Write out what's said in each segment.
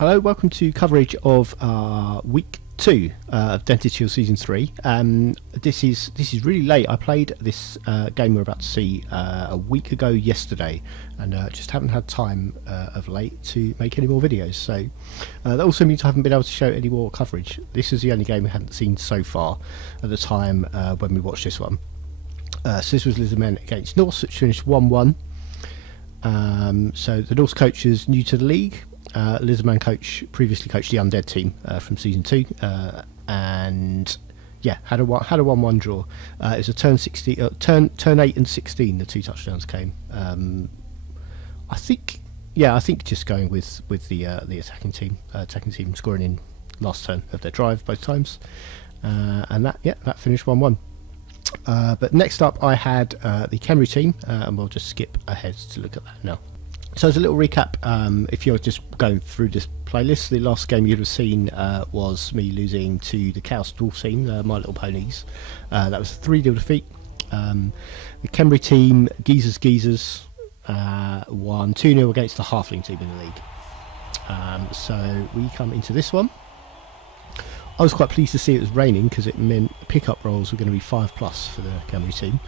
Hello, welcome to coverage of week 2 of Dented Season 3. This is really late. I played this game we're about to see a week ago yesterday, and just haven't had time of late to make any more videos. So that also means I haven't been able to show any more coverage. This is the only game we hadn't seen so far at the time when we watched this one. So this was Lizardmen against Norse, which finished 1-1. So the Norse coach is new to the league. Lizardman coach previously coached the Undead team from season 2, and yeah, had a 1-1 draw. It was a turn 8 and 16. The 2 touchdowns came. I think just going with the attacking team scoring in last turn of their drive both times, and that finished 1-1. But next up, I had the Khemri team, and we'll just skip ahead to look at that now. So as a little recap, if you're just going through this playlist, the last game you'd have seen was me losing to the Chaos Dwarf team, My Little Ponies. That was a 3-0 defeat. The Khemri team, Gizas, won 2-0 against the Halfling team in the league. So we come into this one. I was quite pleased to see it was raining because it meant pickup rolls were going to be 5+ for the Khemri team.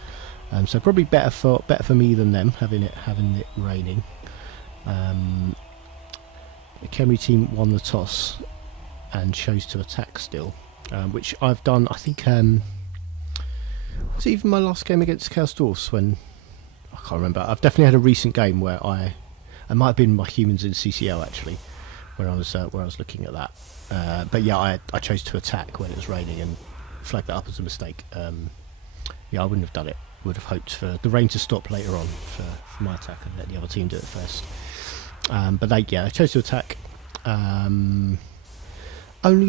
So probably better for me than them having it raining. The Khemri team won the toss and chose to attack still, which I've done. I think was it even my last game against Chaos Dwarfs when I can't remember. I've definitely had a recent game where I might have been my humans in CCL actually, where I was looking at that. But yeah, I chose to attack when it was raining and flagged that up as a mistake. Yeah, I wouldn't have done it. Would have hoped for the rain to stop later on for my attack and let the other team do it first. But they chose to attack. Only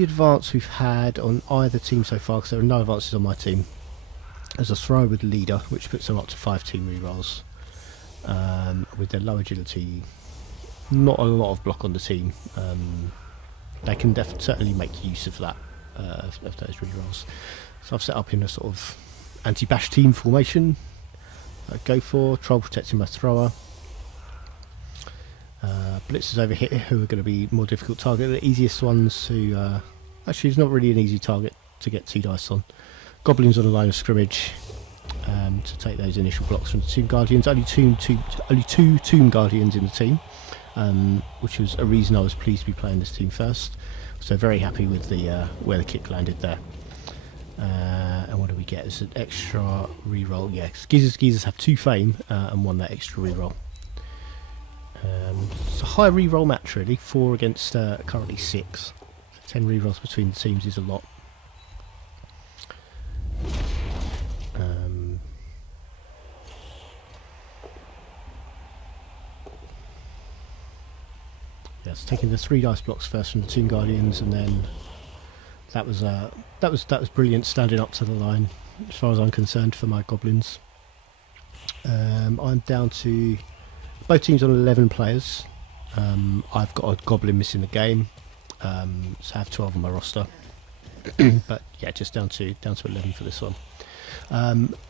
advance we've had on either team so far, because there are no advances on my team, as a throw with leader, which puts them up to 5 team rerolls. With their low agility, not a lot of block on the team. They can certainly make use of that, of those rerolls. So I've set up in a sort of anti-bash team formation. I go for troll protecting my thrower. Blitzers over here, who are going to be more difficult target. The easiest ones who actually it's not really an easy target to get 2 dice on. Goblins on the line of scrimmage to take those initial blocks from the Tomb Guardians. Only two Tomb Guardians in the team, which was a reason I was pleased to be playing this team first. So very happy with the where the kick landed there. And what do we get? It's an extra reroll. Yeah, Gizas have 2 fame and 1 that extra reroll. It's a high reroll match really. 4 against currently 6. So 10 rerolls between the teams is a lot. Yes, taking the 3 dice blocks first from the Tomb Guardians, and then that was brilliant standing up to the line as far as I'm concerned for my goblins. I'm down to both teams on 11 players. I've got a goblin missing the game, so I have 12 on my roster. But yeah, just down to 11 for this one.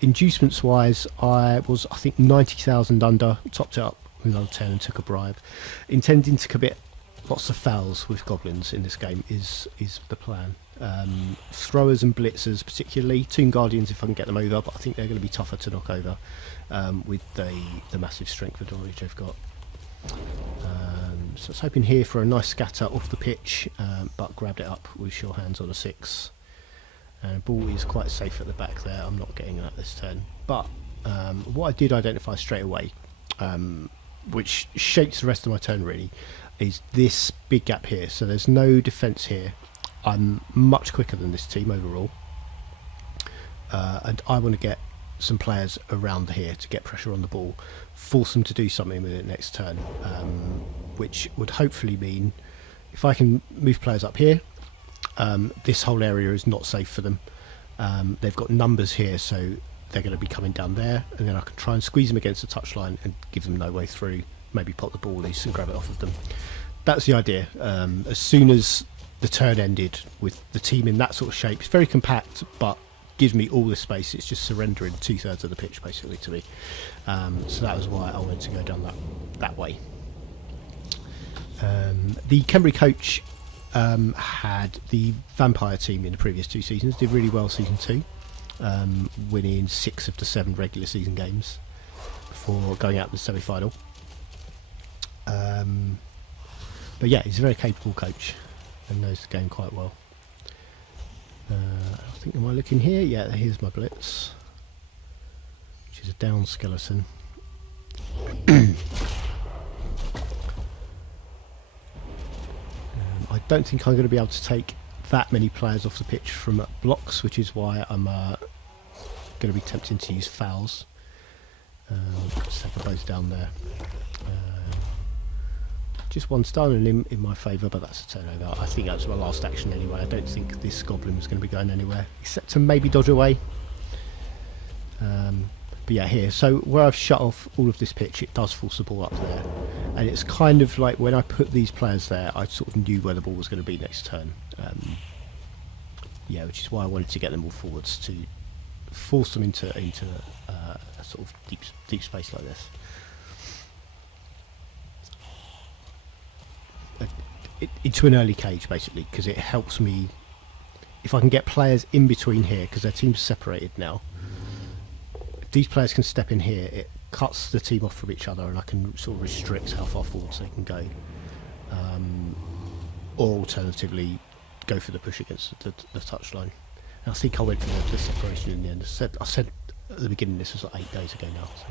Inducements wise, I think 90,000 under, topped it up with another 10 and took a bribe. Intending to commit lots of fouls with goblins in this game is the plan. Throwers and blitzers particularly, Tomb Guardians if I can get them over, but I think they're going to be tougher to knock over with the massive strength advantage they've got. So I was hoping here for a nice scatter off the pitch, but grabbed it up with sure hands on a 6. And ball is quite safe at the back there. I'm not getting that this turn, but what I did identify straight away, which shapes the rest of my turn really, is this big gap here. So there's no defence here. I'm much quicker than this team overall, and I want to get some players around here to get pressure on the ball, force them to do something with it next turn, which would hopefully mean if I can move players up here, this whole area is not safe for them. They've got numbers here, so they're going to be coming down there, and then I can try and squeeze them against the touchline and give them no way through, maybe pop the ball loose and grab it off of them. That's the idea. As soon as the turn ended with the team in that sort of shape, it's very compact but gives me all the space. It's just surrendering 2/3 of the pitch basically to me. So that was why I wanted to go down that way. The Khemri coach had the vampire team in the previous 2 seasons, did really well season 2, winning 6 of the 7 regular season games before going out in the semi-final. But yeah, he's a very capable coach and knows the game quite well. I think, am I looking here? Yeah, here's my blitz, which is a down skeleton. I don't think I'm going to be able to take that many players off the pitch from blocks, which is why I'm going to be tempting to use fouls. Just have both down there. Just 1 star in my favour, but that's a turnover. I think that's my last action anyway. I don't think this goblin was going to be going anywhere, except to maybe dodge away. But yeah, here. So where I've shut off all of this pitch, it does force the ball up there. And it's kind of like when I put these players there, I sort of knew where the ball was going to be next turn. Yeah, which is why I wanted to get them all forwards, to force them into a sort of deep space like this. Into an early cage, basically, because it helps me if I can get players in between here, because their team's separated now. If these players can step in here, it cuts the team off from each other, and I can sort of restrict how far forwards they can go. Or alternatively, go for the push against the touchline. And I think I went for the separation in the end. I said at the beginning this was like 8 days ago now. So.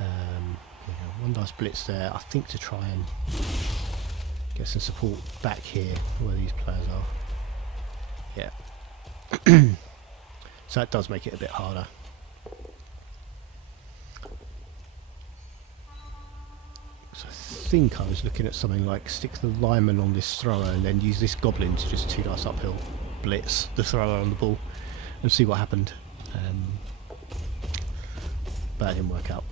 Yeah, 1 nice blitz there, I think, to try and get some support back here where these players are. Yeah. So that does make it a bit harder. So I think I was looking at something like stick the lineman on this thrower and then use this goblin to just 2 dice uphill blitz the thrower on the ball and see what happened. But that didn't work out.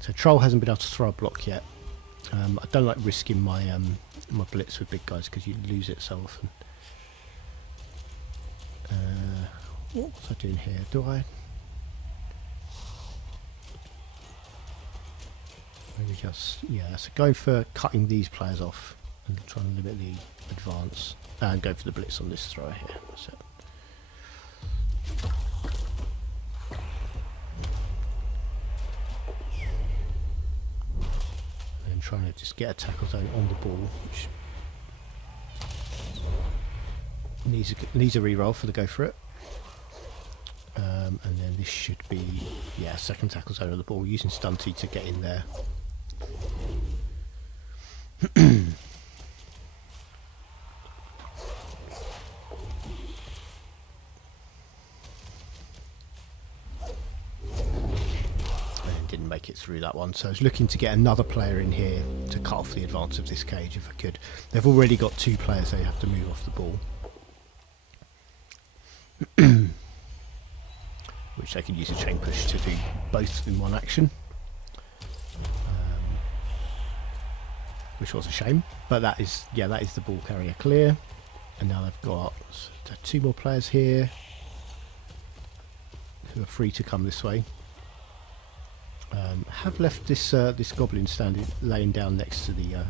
So Troll hasn't been able to throw a block yet. I don't like risking my my blitz with big guys because you lose it so often. What was I doing here? Do I? Maybe just, yeah, so going for cutting these players off and trying to limit the advance and go for the blitz on this thrower here. That's it. Trying to just get a tackle zone on the ball, which needs a reroll for the go for it. And then this should be, yeah, second tackle zone on the ball, using Stunty to get in there. Make it through that one, so I was looking to get another player in here to cut off the advance of this cage if I could. They've already got 2 players they have to move off the ball, which they can use a chain push to do both in one action, which was a shame, but that is the ball carrier clear. And now they've got 2 more players here who are free to come this way. Have left this goblin laying down next to the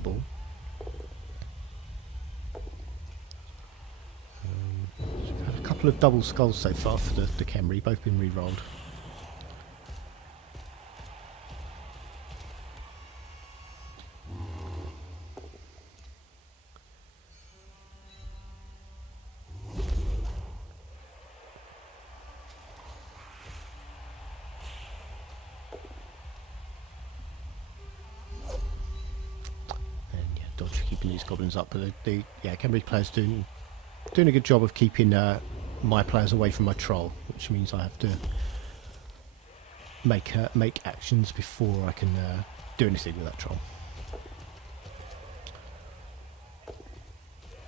ball. So we've had a couple of double skulls so far for the Khemri, both been re-rolled. Dodge keeping these goblins up, but the Khemri players doing a good job of keeping my players away from my troll, which means I have to make actions before I can do anything with that troll.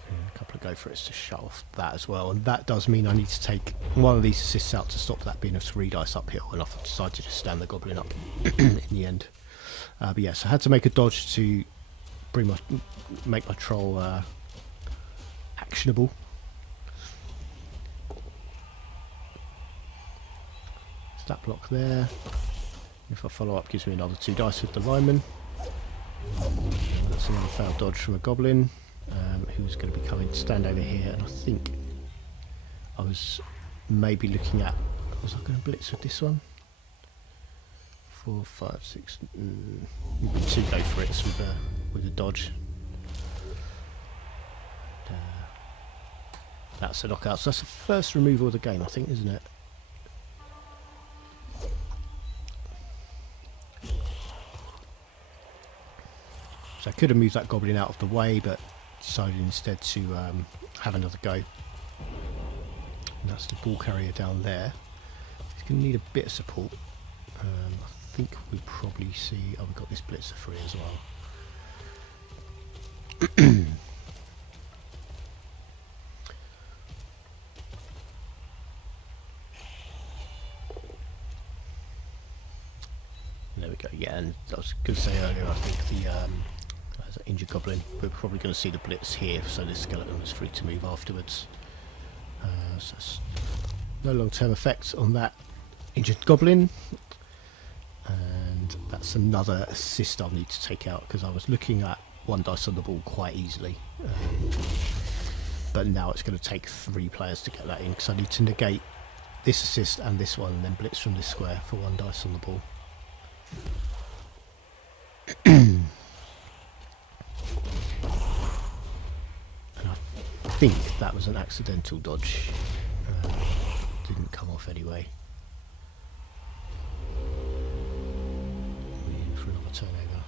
And a couple of go for it to shut off that as well, and that does mean I need to take one of these assists out to stop that being a 3 dice uphill, and I've decided to just stand the goblin up in the end. But yes, I had to make a dodge to make my troll actionable. Stat block there. If I follow up, gives me another 2 dice with the lineman. That's another failed dodge from a goblin who's going to be coming to stand over here, and I think I was maybe looking at, was I going to blitz with this one? 4, 5, 6, two go for it with a dodge. That's a knockout, so that's the first removal of the game, I think, isn't it? So I could have moved that goblin out of the way, but decided instead to have another go. And that's the ball carrier down there. He's going to need a bit of support. I think we probably see... Oh, we've got this blitzer free as well. There we go. Yeah, and I was going to say earlier, I think the as an injured goblin, we're probably going to see the blitz here, so this skeleton was free to move afterwards. So that's no long-term effects on that injured goblin, and that's another assist I'll need to take out because I was looking at one dice on the ball quite easily, but now it's going to take 3 players to get that in because I need to negate this assist and this one, and then blitz from this square for 1 dice on the ball. And I think that was an accidental dodge. Didn't come off anyway. We're in for another turnover.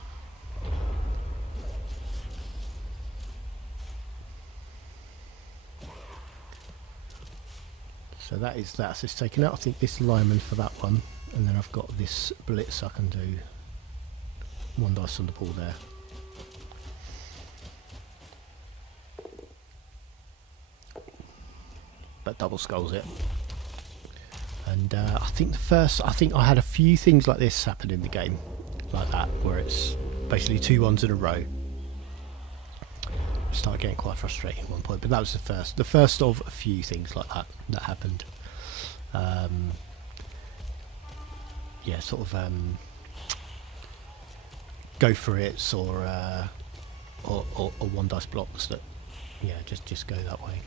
So that is that assist taken out. I think this lineman for that one, and then I've got this blitz I can do. 1 dice on the ball there. But double skulls it. And I think I had a few things like this happen in the game, like that, where it's basically 2 ones in a row. Started getting quite frustrating at one point, but that was the first of a few things like that happened. Yeah, sort of go for it, or 1 dice blocks that, yeah, just go that way.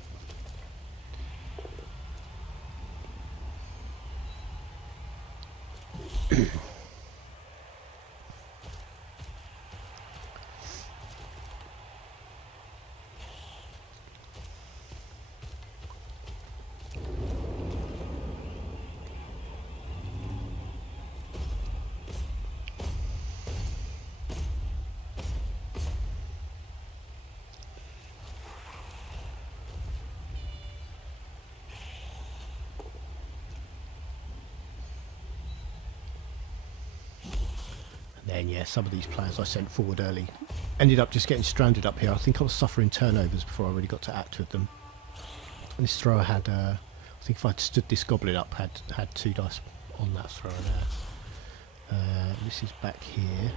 Then yeah, some of these players I sent forward early ended up just getting stranded up here. I think I was suffering turnovers before I really got to act with them. And this thrower had, I think if I'd stood this goblin up, had 2 dice on that thrower there. This is back here.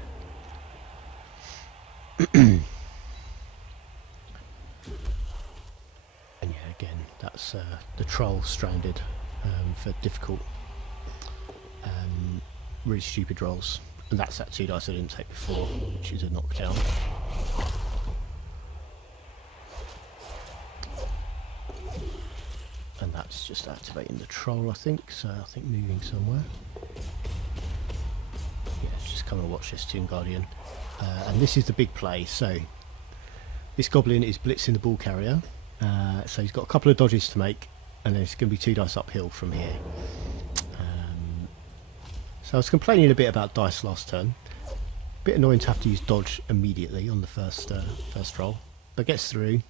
And yeah, again, that's the troll stranded for difficult, really stupid rolls. And that's that 2 dice I didn't take before, which is a knockdown. And that's just activating the troll, I think, so I think moving somewhere. Yeah, just come and watch this Tomb Guardian. And this is the big play, so this goblin is blitzing the ball carrier, so he's got a couple of dodges to make, and then it's going to be 2 dice uphill from here. So I was complaining a bit about dice last turn. Bit annoying to have to use dodge immediately on the first roll, but gets through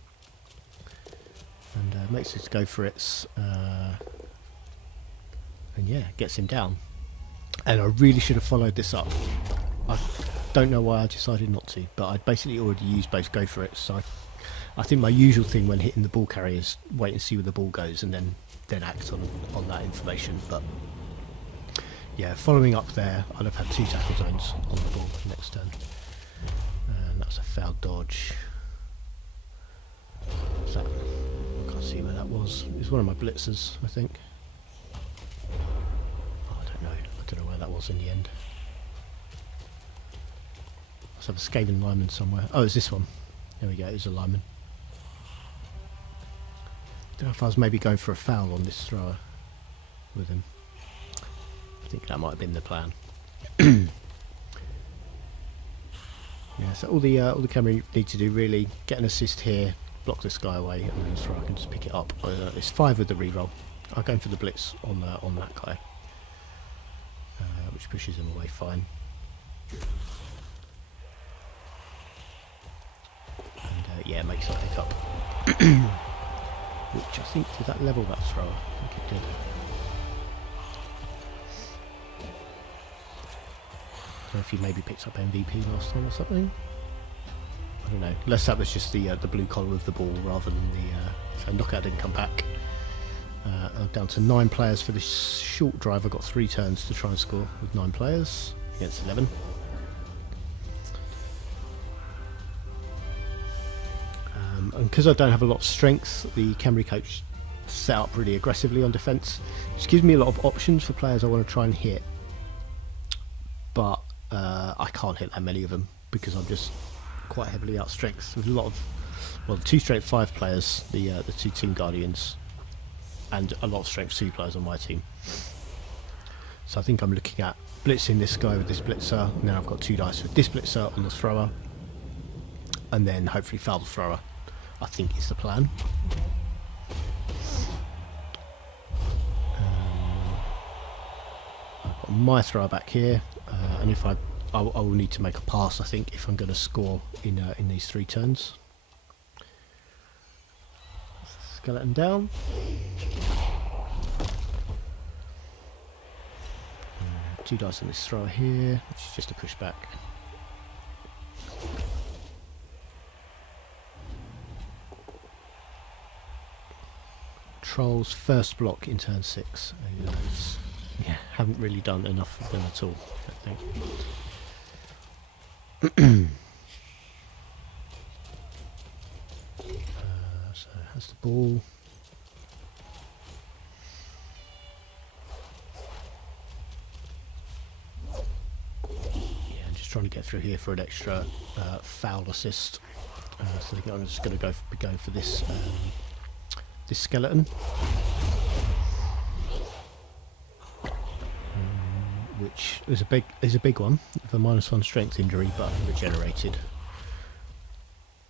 and makes it go for its, and yeah, gets him down. And I really should have followed this up. I don't know why I decided not to, but I'd basically already used both go for it. So I think my usual thing when hitting the ball carrier is wait and see where the ball goes, and then act on that information. But yeah, following up there, I'd have had 2 tackle zones on the ball next turn. And that's a foul dodge. What's that? I can't see where that was. It was one of my blitzers, I think. Oh, I don't know. I don't know where that was in the end. Let's have a Skaven lineman somewhere. Oh, it's this one. There we go, it's a lineman. Don't know if I was maybe going for a foul on this thrower with him. I think that might have been the plan. Yeah, so all the Khemri need to do really, get an assist here, block this guy away, and then throw. I can just pick it up. It's 5 with the reroll. I'm going for the blitz on that guy, which pushes him away fine. And yeah, makes that pick up. Which I think, did that level that thrower? I think it did. I don't know if he maybe picked up MVP last time or something. I don't know. Unless that was just the blue collar of the ball rather than the... so knockout didn't come back. Down to 9 players for this short drive. I've got 3 turns to try and score with 9 players against 11. And because I don't have a lot of strength, the Khemri coach set up really aggressively on defence, which gives me a lot of options for players I want to try and hit. But I can't hit that many of them because I'm just quite heavily out strength. There's a lot of, well, 2 strength 5 players, the 2 team guardians, and a lot of strength 2 players on my team. So I think I'm looking at blitzing this guy with this blitzer, and then I've got 2 dice with this blitzer on the thrower, and then hopefully foul the thrower, I think is the plan. I've got my thrower back here, and if I will need to make a pass, I think, if I'm going to score in these 3 turns. Skeleton down. 2 dice on this thrower here, which is just a pushback. Trolls first block in turn 6. Yeah, haven't really done enough of them at all, I think. So has the ball. Yeah, I'm just trying to get through here for an extra foul assist. So I think I'm just going to be going for this this skeleton. Which is a big one, with a -1 strength injury, but regenerated.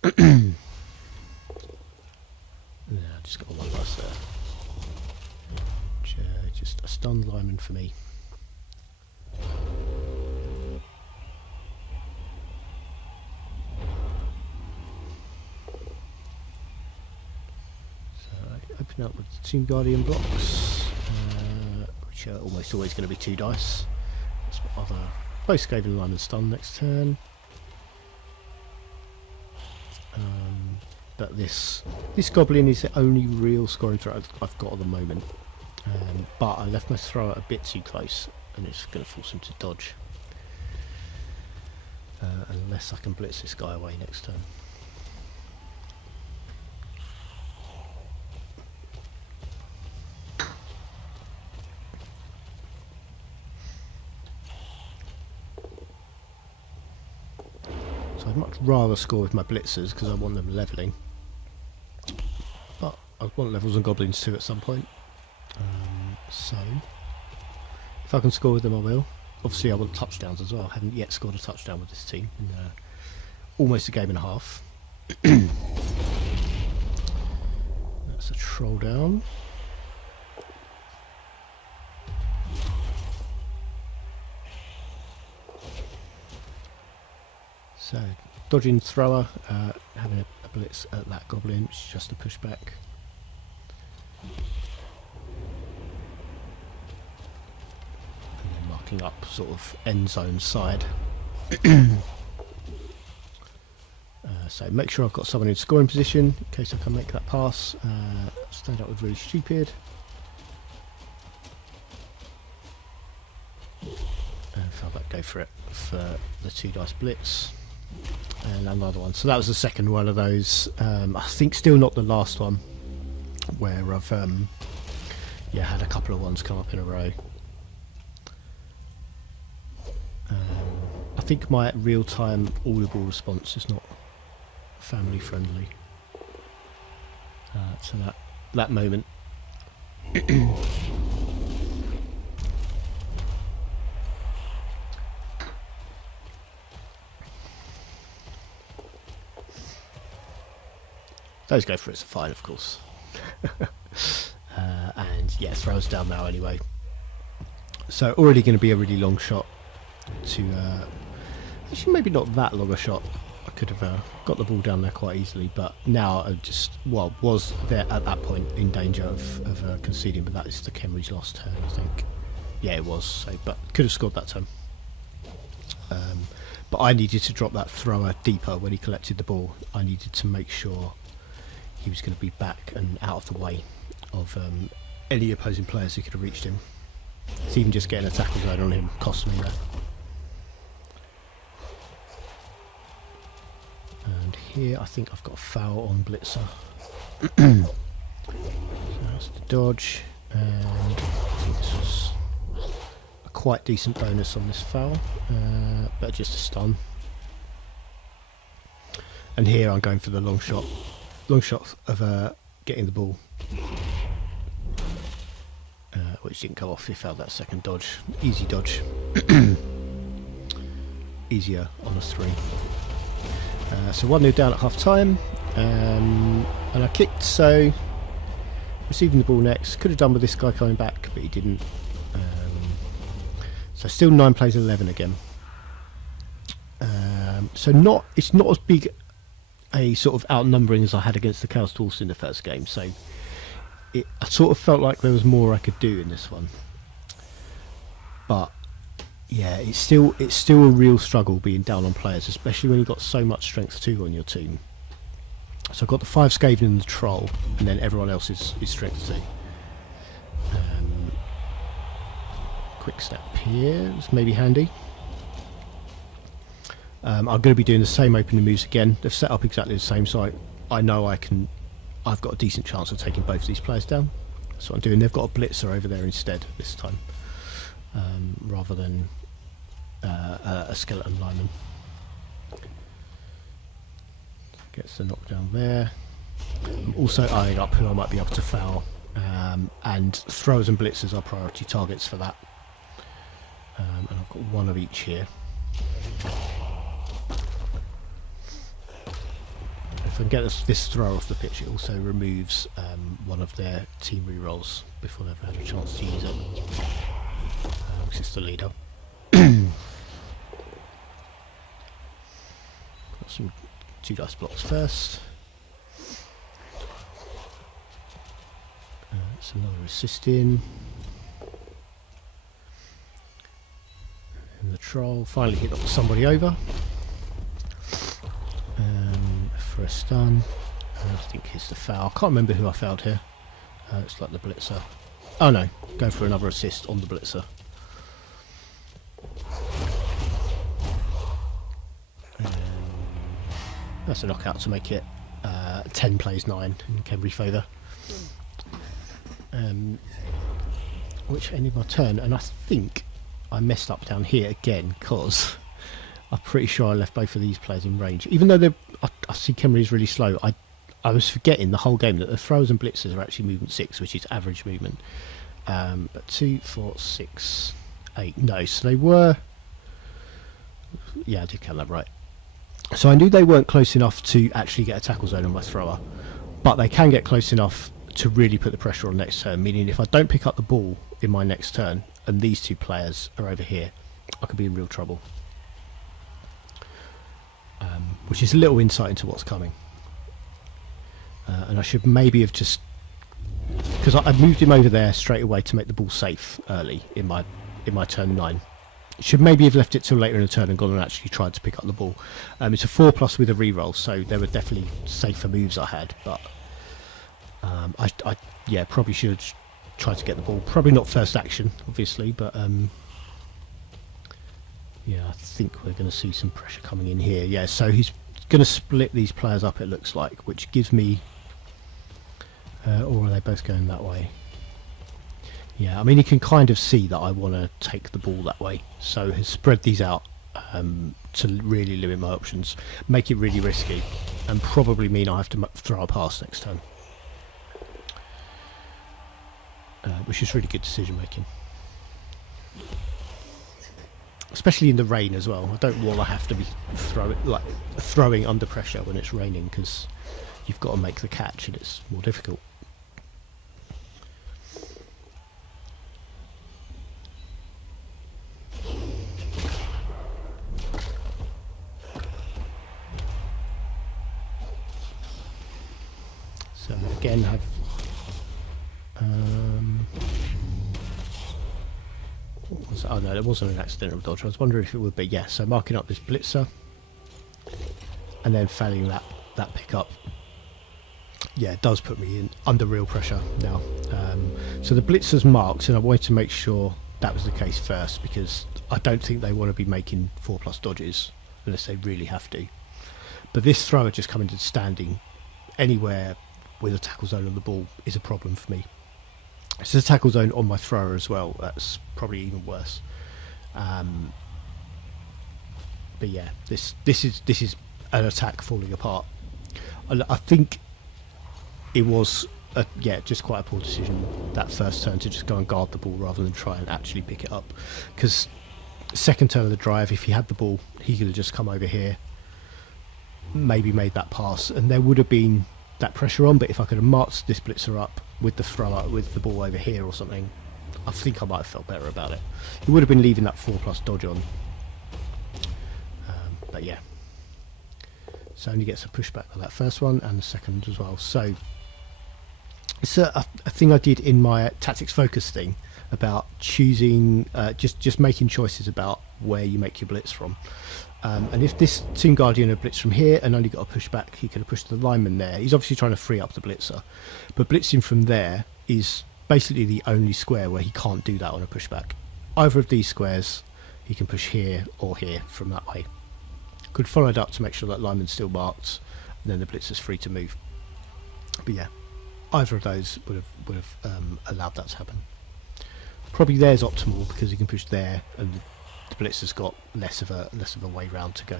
Yeah, just got 1 dice there. Just a stunned lineman for me. So I open up with the Team Guardian blocks, which are almost always going to be 2 dice. Other both Skaven linemen stun next turn. But this goblin is the only real scoring threat I've got at the moment. But I left my thrower a bit too close, and it's going to force him to dodge. Unless I can blitz this guy away next turn. I'd much rather score with my blitzers because I want them levelling, but I want levels on goblins too at some point. So if I can score with them, I will. Obviously I want touchdowns as well. I haven't yet scored a touchdown with this team in almost a game and a half. That's a troll down. So, dodging thrower, having a blitz at that goblin, which is just a pushback. And then marking up sort of end zone side. So make sure I've got someone in scoring position in case I can make that pass. Stand up with really stupid. And foul that, go for it for the 2 dice blitz. And another one. So that was the second one of those. I think still not the last one, where I've had a couple of ones come up in a row. I think my real-time audible response is not family friendly. So that moment. Those go for it's fine, of course. And yeah, throws down now anyway. So already going to be a really long shot to actually maybe not that long a shot. I could have got the ball down there quite easily, but now I just was there at that point in danger of conceding. But that is the Khemri's last turn, I think. Yeah, it was. So, but could have scored that turn. But I needed to drop that thrower deeper when he collected the ball. I needed to make sure he was going to be back and out of the way of any opposing players who could have reached him. So even just getting a tackle zone on him cost me that. And here I think I've got a foul on Blitzer. So that's the dodge, and I think this was a quite decent bonus on this foul, but just a stun. And here I'm going for the long shot of getting the ball, which didn't go off. He failed that second dodge. Easy dodge. Easier on a 3. So 1-0 down at half time, and I kicked, so receiving the ball next. Could have done with this guy coming back, but he didn't. So still 9 plays 11 again. So it's not as big a sort of outnumbering as I had against the Chaos Dwarfs in the first game. So I sort of felt like there was more I could do in this one, but yeah, it's still a real struggle being down on players, especially when you've got so much strength 2 on your team. So I've got the 5 Skaven and the Troll, and then everyone else is strength 2. Quick step here, it's maybe handy. I'm going to be doing the same opening moves again. They've set up exactly the same, so I know I've got a decent chance of taking both of these players down. That's what I'm doing. They've got a Blitzer over there instead this time, rather than a skeleton lineman. Gets the knockdown there. I'm also eyeing up who I might be able to foul, and throwers and blitzers are priority targets for that. And I've got 1 of each here. If I can get this thrower off the pitch, it also removes 1 of their team rerolls before they've had a chance to use it, because it's the leader. Got some 2 dice blocks first. It's another assist in. And the troll finally hit somebody over. For a stun. I think here's the foul. Can't remember who I fouled here. It's like the blitzer. Oh no, go for another assist on the blitzer. That's a knockout to make it 10 plays 9 in Khemri favour. Which ended my turn, and I think I messed up down here again because I'm pretty sure I left both of these players in range. Even though I see Khemri is really slow, I was forgetting the whole game that the throwers and blitzers are actually movement 6, which is average movement. But 2, 4, 6, 8. No, so they were. Yeah, I did count that right. So I knew they weren't close enough to actually get a tackle zone on my thrower, but they can get close enough to really put the pressure on next turn, meaning if I don't pick up the ball in my next turn and these 2 players are over here, I could be in real trouble. Which is a little insight into what's coming. And I should maybe have just, because I moved him over there straight away to make the ball safe early in my turn 9. Should maybe have left it till later in the turn and gone and actually tried to pick up the ball. It's a 4+ with a reroll, so there were definitely safer moves I had, but I probably should try to get the ball. Probably not first action, obviously, but yeah, I think we're going to see some pressure coming in here. Yeah, so he's going to split these players up, it looks like, which gives me... or are they both going that way? Yeah, I mean, you can kind of see that I want to take the ball that way. So he's spread these out to really limit my options, make it really risky, and probably mean I have to throw a pass next turn, which is really good decision making, especially in the rain as well. I don't want to have to be throwing under pressure when it's raining, because you've got to make the catch and it's more difficult. So again, I've oh no, it wasn't an accidental dodge. I was wondering if it would be. Yeah, so marking up this blitzer and then failing that pickup. Yeah, it does put me in under real pressure now. So the blitzer's marked, and I wanted to make sure that was the case first, because I don't think they want to be making 4+ dodges unless they really have to. But this thrower just coming to standing anywhere with a tackle zone on the ball is a problem for me. It's a tackle zone on my thrower as well. That's probably even worse. But yeah, this is an attack falling apart. I think it was just quite a poor decision that first turn to just go and guard the ball rather than try and actually pick it up. Because second turn of the drive, if he had the ball, he could have just come over here, maybe made that pass, and there would have been that pressure on. But if I could have marked this blitzer up with the thrower with the ball over here or something, I think I might have felt better about it. He would have been leaving that 4+ dodge on. But yeah, so only gets a pushback on that first one and the second as well. So it's a thing I did in my tactics focus thing about choosing, just making choices about where you make your blitz from. And if this Tomb Guardian had blitzed from here and only got a pushback, he could have pushed the lineman there. He's obviously trying to free up the blitzer, but blitzing from there is basically the only square where he can't do that on a pushback. Either of these squares he can push here or here from that way. Could follow it up to make sure that lineman's still marked, and then the blitzer's free to move. But yeah, either of those would have allowed that to happen. Probably there's optimal because he can push there, and the blitzer's got less of a way round to go.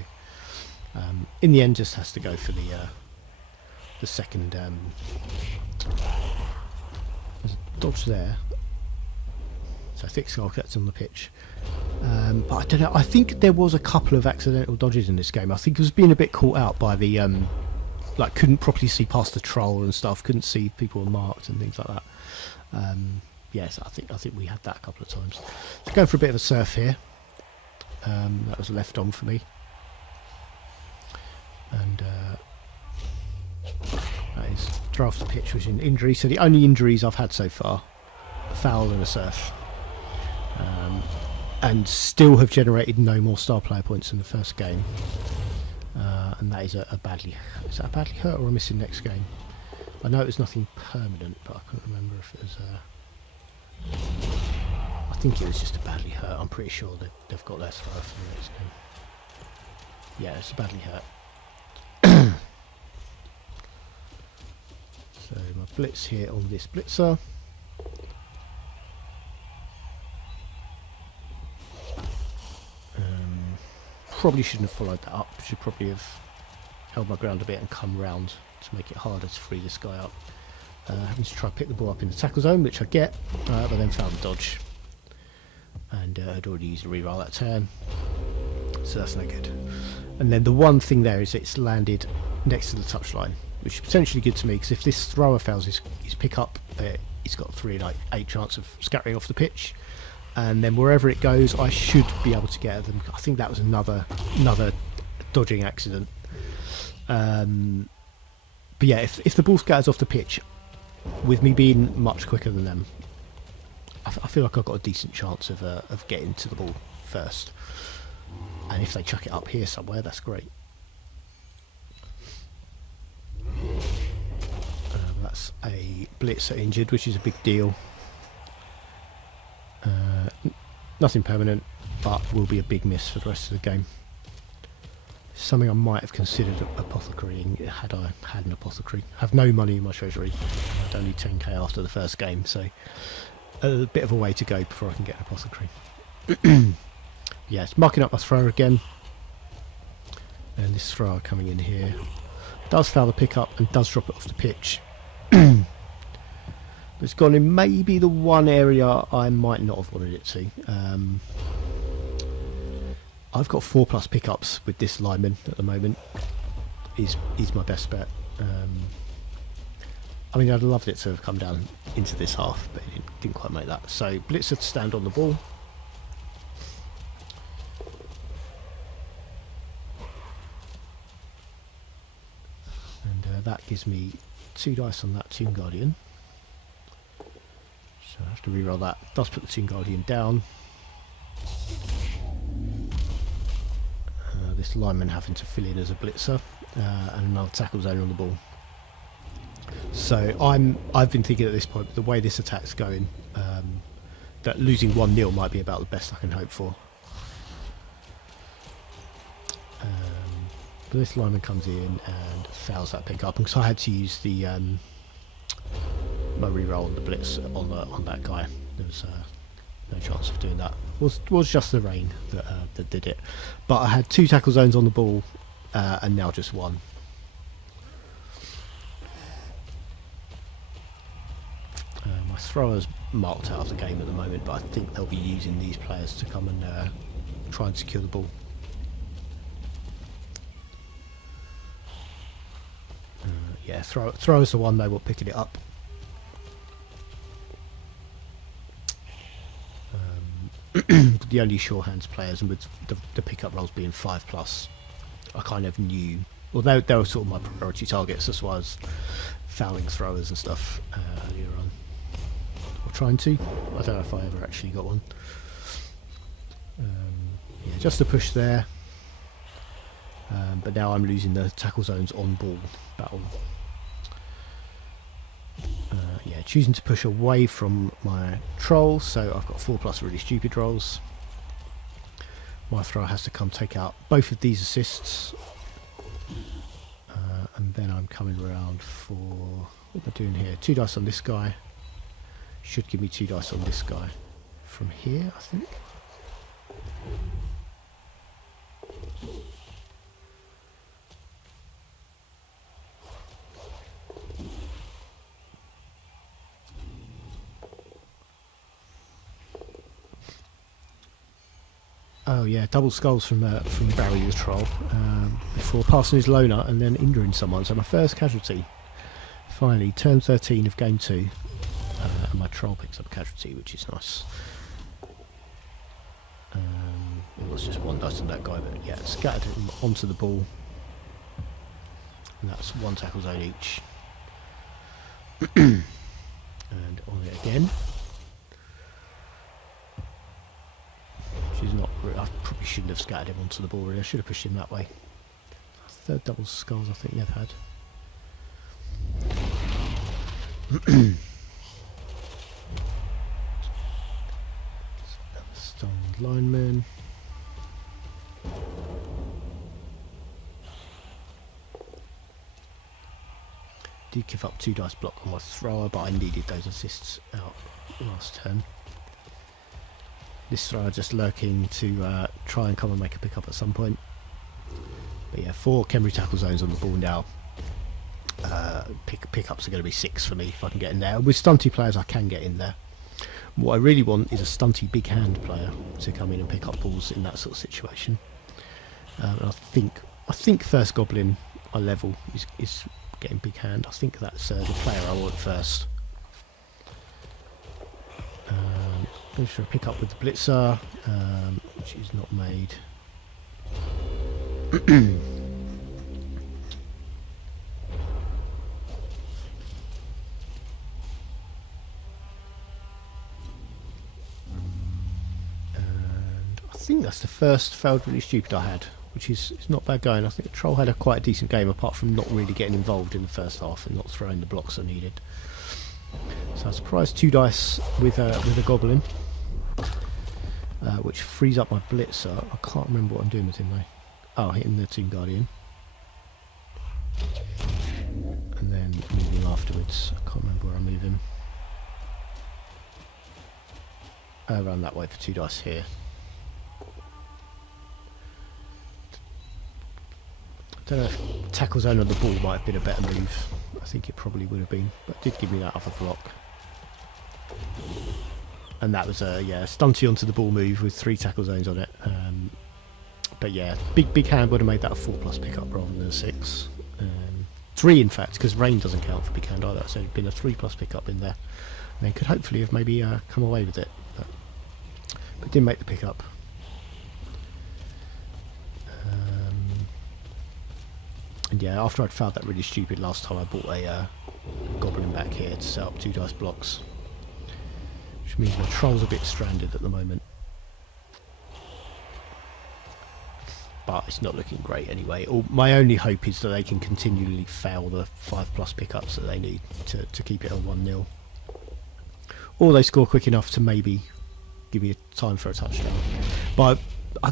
In the end, just has to go for the second. There's a dodge there, so thick skull gets on the pitch. But I don't know. I think there was a couple of accidental dodges in this game. I think it was being a bit caught out by the couldn't properly see past the troll and stuff. Couldn't see people were marked and things like that. Yes, I think we had that a couple of times. So going for a bit of a surf here. That was left on for me, and that is draft the pitch, which is an injury. So the only injuries I've had so far, a foul and a surf, and still have generated no more star player points in the first game. And that is is that a badly hurt or a missing next game? I know it was nothing permanent, but I couldn't remember if it was. I think it was just a badly hurt. I'm pretty sure they've got their throw for the next game. Yeah, it's a badly hurt. So my blitz here on this blitzer. Probably shouldn't have followed that up. Should probably have held my ground a bit and come round to make it harder to free this guy up. Having to try and pick the ball up in the tackle zone, which I get, but then found the dodge. And I'd already used a reroll that turn, so that's no good. And then the one thing there is it's landed next to the touchline, which is potentially good to me, because if this thrower fails his pick up, he's got 3 in 8 chance of scattering off the pitch, and then wherever it goes I should be able to get at them. I think that was another dodging accident. But yeah, if the ball scatters off the pitch, with me being much quicker than them, I feel like I've got a decent chance of getting to the ball first. And if they chuck it up here somewhere, that's great. That's a blitzer injured, which is a big deal. Nothing permanent, but will be a big miss for the rest of the game. Something I might have considered apothecarying had I had an apothecary. I have no money in my treasury. I had only 10k after the first game, so a bit of a way to go before I can get an apothecary. Yeah, it's marking up my thrower again. And this thrower coming in here does foul the pickup and does drop it off the pitch. It's gone in maybe the one area I might not have wanted it to. I've got 4+ pickups with this lineman at the moment. Is my best bet. I mean, I'd loved it to have come down into this half, but it didn't quite make that. So Blitzer to stand on the ball. And that gives me 2 dice on that Tomb Guardian. So I have to reroll that. Does put the Tomb Guardian down. This lineman having to fill in as a blitzer, and another tackle zone on the ball. So I've been thinking at this point, the way this attack's going, that losing 1-0 might be about the best I can hope for. But this lineman comes in and fouls that pick up, because I had to use the my reroll on the blitz on that guy. There was no chance of doing that. Was just the rain that did it. But I had 2 tackle zones on the ball, and now just 1. My thrower's marked out of the game at the moment, but I think they'll be using these players to come and try and secure the ball. Yeah, thrower's the one they were picking it up. The only sure hands players, and with the pickup rolls being 5+, I kind of knew. Well, they were sort of my priority targets. That's why I was fouling throwers and stuff earlier on, or trying to. I don't know if I ever actually got one. Yeah, just a push there. But now I'm losing the tackle zones on ball battle. Yeah, choosing to push away from my troll, so I've got 4+ really stupid rolls. My thrower has to come take out both of these assists, and then I'm coming around for, what am I doing here? 2 dice on this guy, should give me 2 dice on this guy from here, I think. Oh yeah, double skulls from Barry the Troll, before passing his loner and then injuring someone. So my first casualty, finally, turn 13 of game 2, and my Troll picks up a casualty, which is nice. It was just 1 dice on that guy, but yeah, scattered him onto the ball, and that's 1 tackle zone each. And on it again. She's not. I probably shouldn't have scattered him onto the ball. Really, I should have pushed him that way. 3rd double skulls I think they've had. Stunned lineman. Did give up 2 dice block on my thrower, but I needed those assists out last turn. This thrower just lurking to try and come and make a pick up at some point. But yeah, 4 Khemri tackle zones on the ball now. Pickups are going to be 6 for me if I can get in there. With stunty players I can get in there. What I really want is a stunty big hand player to come in and pick up balls in that sort of situation. And I think first Goblin I level is getting big hand. I think that's the player I want first. Go for a pick up with the Blitzer, which is not made. And I think that's the first failed really stupid I had, which is not bad going. I think the Troll had quite a decent game, apart from not really getting involved in the first half and not throwing the blocks I needed. So I surprised 2 dice with a Goblin. Which frees up my Blitzer. I can't remember what I'm doing with him though. Oh, hitting the Tomb Guardian. And then moving afterwards. I can't remember where I move him. Around that way for 2 dice here. Don't know if tackle zone on the ball might have been a better move. I think it probably would have been, but it did give me that other block. And that was a stunty onto the ball move with 3 tackle zones on it. But yeah, big hand would have made that a 4+ pickup rather than a 6. 3 in fact, because rain doesn't count for big hand either, so it'd been a 3+ pickup in there. And then could hopefully have maybe come away with it, but didn't make the pickup. And yeah, after I'd fouled that really stupid last time, I bought a goblin back here to set up 2 dice blocks, which means my troll's a bit stranded at the moment. But it's not looking great anyway. My only hope is that they can continually fail the 5+ pickups that they need to keep it a 1-0. Or they score quick enough to maybe give me a time for a touchdown. But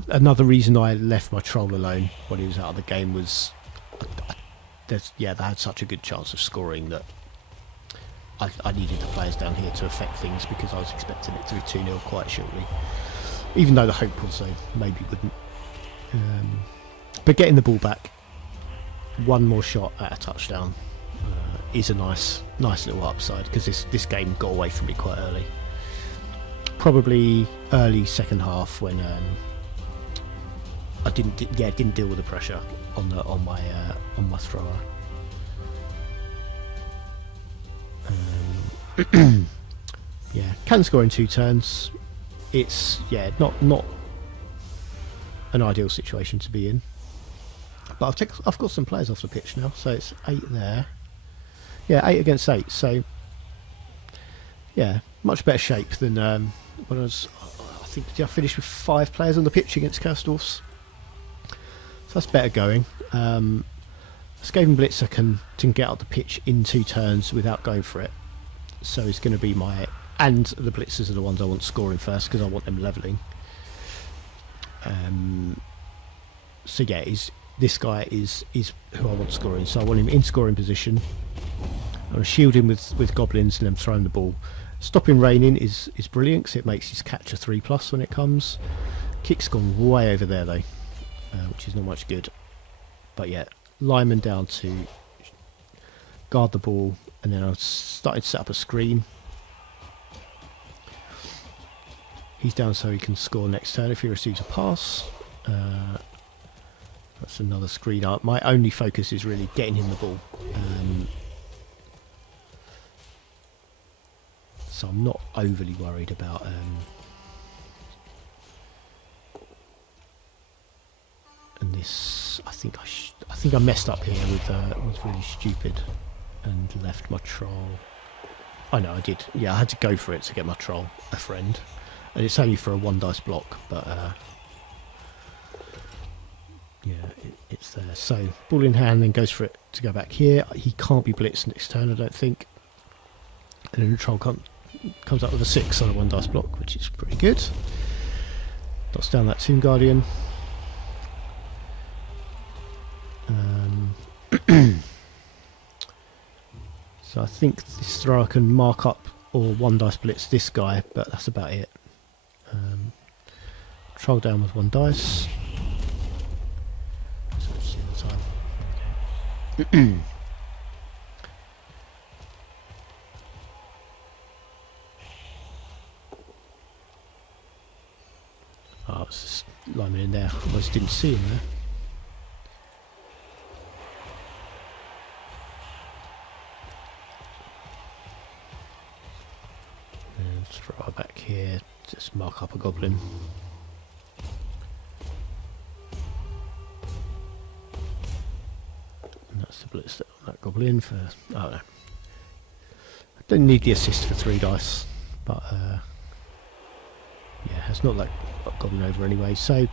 another reason I left my troll alone when he was out of the game was they had such a good chance of scoring that I needed the players down here to affect things, because I was expecting it to be 2-0 quite shortly. Even though the hope was they maybe wouldn't. But getting the ball back, one more shot at a touchdown is a nice little upside, because this game got away from me quite early. Probably early second half when I didn't deal with the pressure on my thrower. Yeah, can score in 2 turns. It's not an ideal situation to be in, but I've got some players off the pitch now, so it's 8 there. Yeah, 8 against 8. So yeah, much better shape than when I was. I think I finished with 5 players on the pitch against Kerstorf's. So that's better going. Skaven Blitzer can get out the pitch in 2 turns without going for it. So it's going to be and the Blitzers are the ones I want scoring first, because I want them levelling. So yeah, this guy is who I want scoring. So I want him in scoring position. I want to shield him with goblins and then throw him the ball. Stopping raining is brilliant, because it makes his catch a 3+ when it comes. Kick's gone way over there though, which is not much good. But yeah, lineman down to guard the ball, and then I started to set up a screen. He's down so he can score next turn if he receives a pass. That's another screen up. My only focus is really getting him the ball. So I'm not overly worried about and this. I think I messed up here was really stupid and left my troll. I know I did. Yeah, I had to go for it to get my troll a friend. And it's only for a 1 dice block, but yeah, it's there. So ball in hand, then goes for it to go back here. He can't be blitzed next turn, I don't think. And then the troll comes up with a 6 on a 1 dice block, which is pretty good. Knocks down that Tomb Guardian. So I think this thrower can mark up or 1 dice blitz this guy, but that's about it. Troll down with 1 dice. Oh, it's just lineman in there. I just didn't see him there. And throw it back here. Just mark up a goblin. And that's the blitz on that goblin for. Oh no. I don't need the assist for 3 dice, but yeah, it's not like goblin over anyway. So,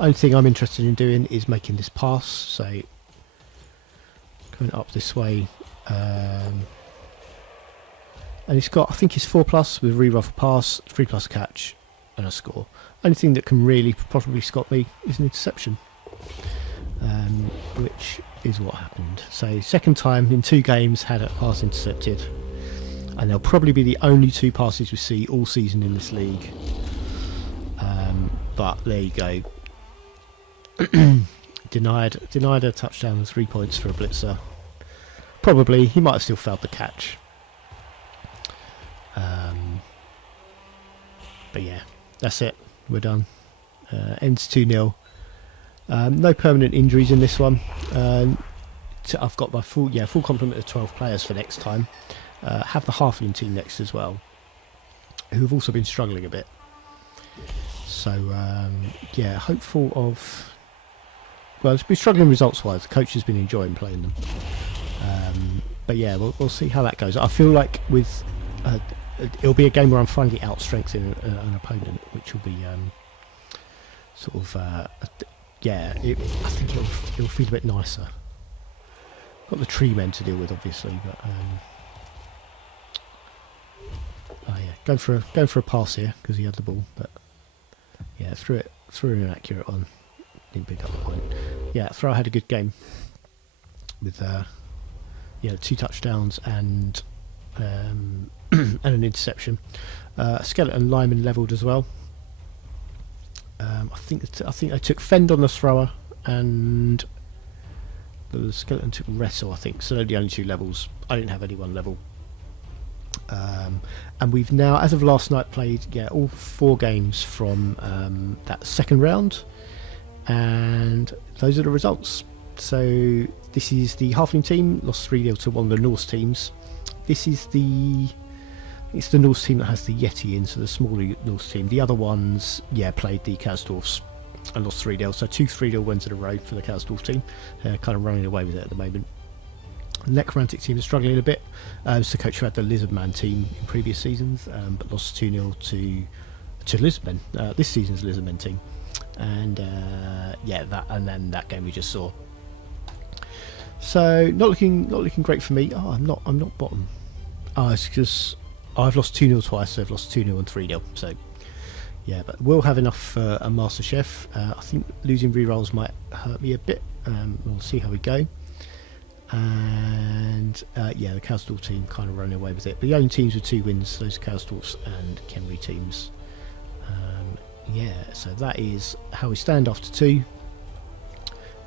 only thing I'm interested in doing is making this pass. So, going up this way, and it's got, I think it's 4+ with reroll for pass, 3+ catch, and a score. Only thing that can really probably stop me is an interception, which is what happened. So, second time in 2 games had a pass intercepted. And they'll probably be the only 2 passes we see all season in this league. But there you go. Denied a touchdown and 3 points for a blitzer. Probably he might have still failed the catch. But yeah, that's it. We're done. Ends 2-0. No permanent injuries in this one. I've got my full complement of 12 players for next time. Have the halfling team next as well, who have also been struggling a bit. So yeah, hopeful of. Well, it's been struggling results-wise. The coach has been enjoying playing them. But yeah, we'll see how that goes. I feel like with it'll be a game where I'm finally out-strengthening an opponent, which will be sort of yeah. I think it'll feel a bit nicer. Got the tree men to deal with, obviously, but oh yeah, going for a pass here because he had the ball, but yeah, threw an inaccurate one. Didn't pick up the point. Yeah, Throw had a good game with 2 touchdowns and and an interception. Skeleton lineman levelled as well. I think they took fend on the thrower and the skeleton took wrestle. I think so. They're the only 2 levels. I didn't have anyone level. And we've now, as of last night, played all 4 games from that second round. And those are the results. So this is the halfling team lost 3-0 to one of the Norse teams. This is it's the Norse team that has the Yeti in, so the smaller Norse team. The other ones played the Kazdorfs and lost 3-0. So 2 3-0 wins in a row for the Kazdorf team. Kind of running away with it at the moment. The Necromantic team is struggling a bit. Sekresh had the Lizardman team in previous seasons, but lost 2-0 to Lizardmen. This season's Lizardmen team. And that game we just saw. So not looking great for me. I'm not bottom. It's because I've lost 2-0 twice, so I've lost 2-0 and 3-0. So yeah, but we'll have enough for a Master Chef. I think losing rerolls might hurt me a bit. We'll see how we go. And the Kazdorf team kind of running away with it. But the only teams with 2 wins, those Kazdorfs and Khemri teams. So that is how we stand after 2.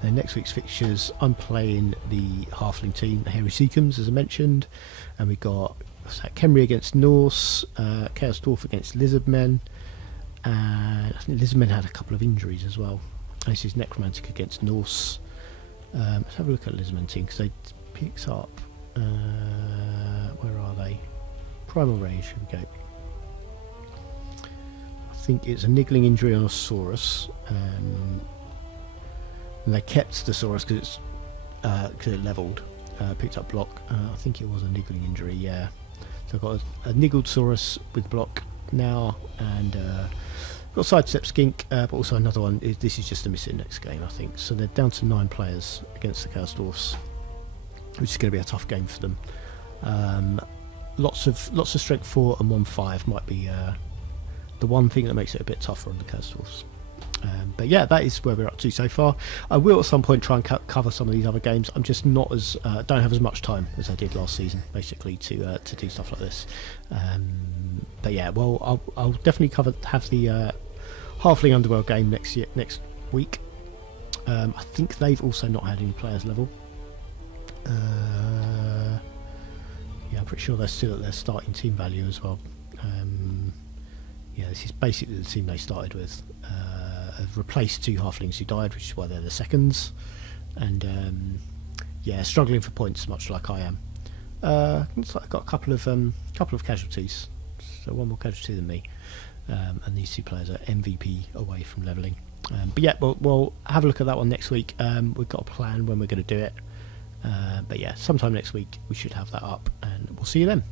Then next week's fixtures, I'm playing the halfling team, the Hairy Seekums, as I mentioned, and we got Khemri against Norse, Kazdorf against Lizardmen, and I think Lizardmen had a couple of injuries as well. This is Necromantic against Norse. Let's have a look at the Lizardmen team because they picked up. Where are they? Primal Rage. Here we go. I think it's a niggling injury on a Saurus, and they kept the Saurus because it levelled, picked up block. I think it was a niggling injury, yeah. So I've got a niggled Saurus with block now, and got sidestep skink, but also another one. This is just a miss it next game, I think. So they're down to 9 players against the Kazdorfs, which is going to be a tough game for them. Lots of strength 4 and 1-5 might be the one thing that makes it a bit tougher on the Kazdorfs. But yeah, that is where we're up to so far. I will at some point try and cover some of these other games. I'm just not as don't have as much time as I did last season, basically, to do stuff like this. But yeah, well, I'll definitely have the Halfling Underworld game next week. I think they've also not had any players level. Yeah, I'm pretty sure they're still at their starting team value as well. Yeah, this is basically the team they started with. Have replaced 2 halflings who died, which is why they're the seconds, and struggling for points, much like I am. Looks like I've got a couple of casualties, so 1 more casualty than me, and these 2 players are MVP away from levelling. But yeah, we'll have a look at that one next week. We've got a plan when we're going to do it, but yeah, sometime next week we should have that up, and we'll see you then.